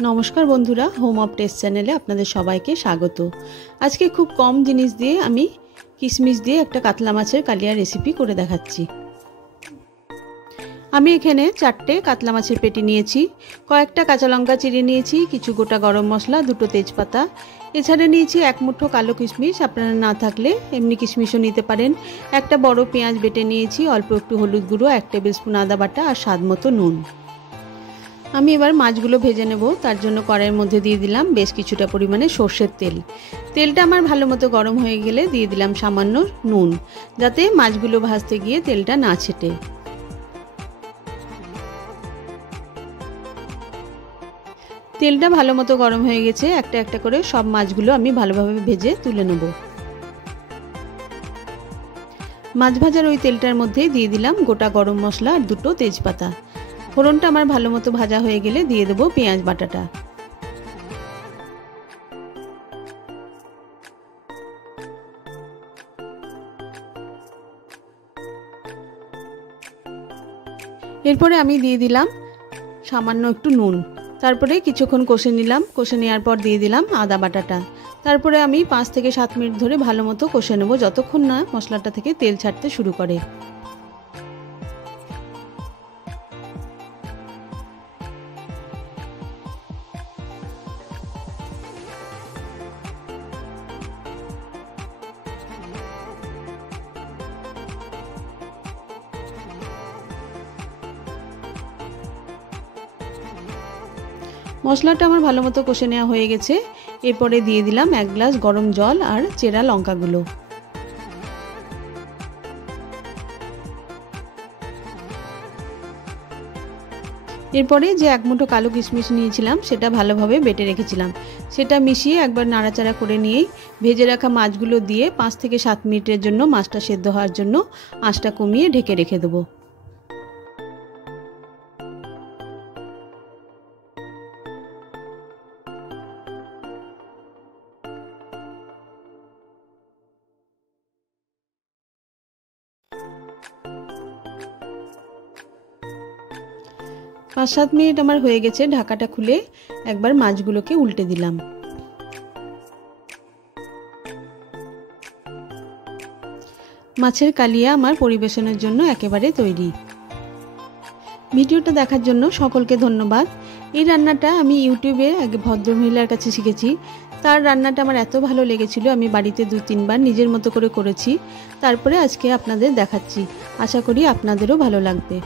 नमस्कार बंधुरा home of test चैनेले आपनादेर सबाइके स्वागत। आज के खूब कम जिनिस दिए आमी किशमिश दिए एक कातला माछेर कालिया रेसिपि करे देखाच्छि। आमी एखाने 4टे कातला माछेर पेटी नियेछि, कयेकटा काँचा लंका चिरे नियेछि, किछु गोटा गरम मशला, दुटो तेजपाता, एछाड़ा नियेछि एक मुठो कालो किशमिश, आपनारा ना थाकले एमनि किशमिशও निते पारेन, एकटा बड़ो पेঁয়াজ बेटे नियेछि, अल्प एकटु हलुद गुঁড়ो, 1 टेबिल स्पुन आदा बाटा और स्वाद मतो नुन। আমি এবার মাছগুলো ভেজে নেব। তার জন্য কড়াইয়ের মধ্যে দিয়ে দিলাম বেশ কিছুটা পরিমাণে সরষের তেল। তেলটা আমার ভালোমতো গরম হয়ে গেলে দিয়ে দিলাম সামান্য নুন, যাতে মাছগুলো ভাজতে গিয়ে তেলটা না ছেটে। তেলটা ভালোমতো গরম হয়ে গেছে, একটা একটা করে সব মাছগুলো আমি ভালোভাবে ভেজে তুলে নেব। মাছ ভাজার ওই তেলটার মধ্যে দিয়ে দিলাম গোটা গরম মশলা আর দুটো তেজপাতা। ফোড়নটা আমার ভালোমতো ভাজা হয়ে গেলে দিয়ে দেব পেঁয়াজ বাটাটা। এরপরে আমি দিয়ে দিলাম সামান্য একটু নুন, তারপরে কিছুক্ষণ কষে নিলাম। কষে নেওয়ার পর দিয়ে দিলাম আদা বাটাটা। তারপরে আমি 5 থেকে 7 মিনিট ধরে ভালোমতো কষে নেব, যতক্ষণ না মশলাটা থেকে তেল ছাড়তে শুরু করে। মশলাটা আমার ভালোমতো কষে নেওয়া হয়ে গেছে। এরপরে দিয়ে দিলাম 1 গ্লাস গরম জল আর চেরা লঙ্কাগুলো। এরপরে যে 1 মুঠো কালো কিশমিশ নিয়েছিলাম সেটা ভালোভাবে বেটে রেখেছিলাম, সেটা মিশিয়ে একবার নাড়াচাড়া করে নিয়েই ভেজে রাখা মাছগুলো দিয়ে 5 থেকে 7 মিনিটের জন্য মাছটা সেদ্ধ হওয়ার জন্য আঁচটা কমিয়ে ঢেকে রেখে দেবো। पाँच 7 मिनट আমার হয়ে গেছে। ঢাকাটা খুলে একবার মাছগুলোকে উল্টে দিলাম। মাছের কালিয়া আমার পরিবেশনের জন্য একেবারে তৈরি। ভিডিওটা দেখার জন্য সকলকে ধন্যবাদ। এই রান্নাটা আমি ইউটিউবে এক ভদ্রমহিলার কাছে শিখেছি। তার রান্নাটা আমার এত ভালো লেগেছিল, আমি বাড়িতে 2-3 বার নিজের মতো করে করেছি। তারপরে আজকে আপনাদের দেখাচ্ছি। আশা করি আপনাদেরও ভালো লাগবে।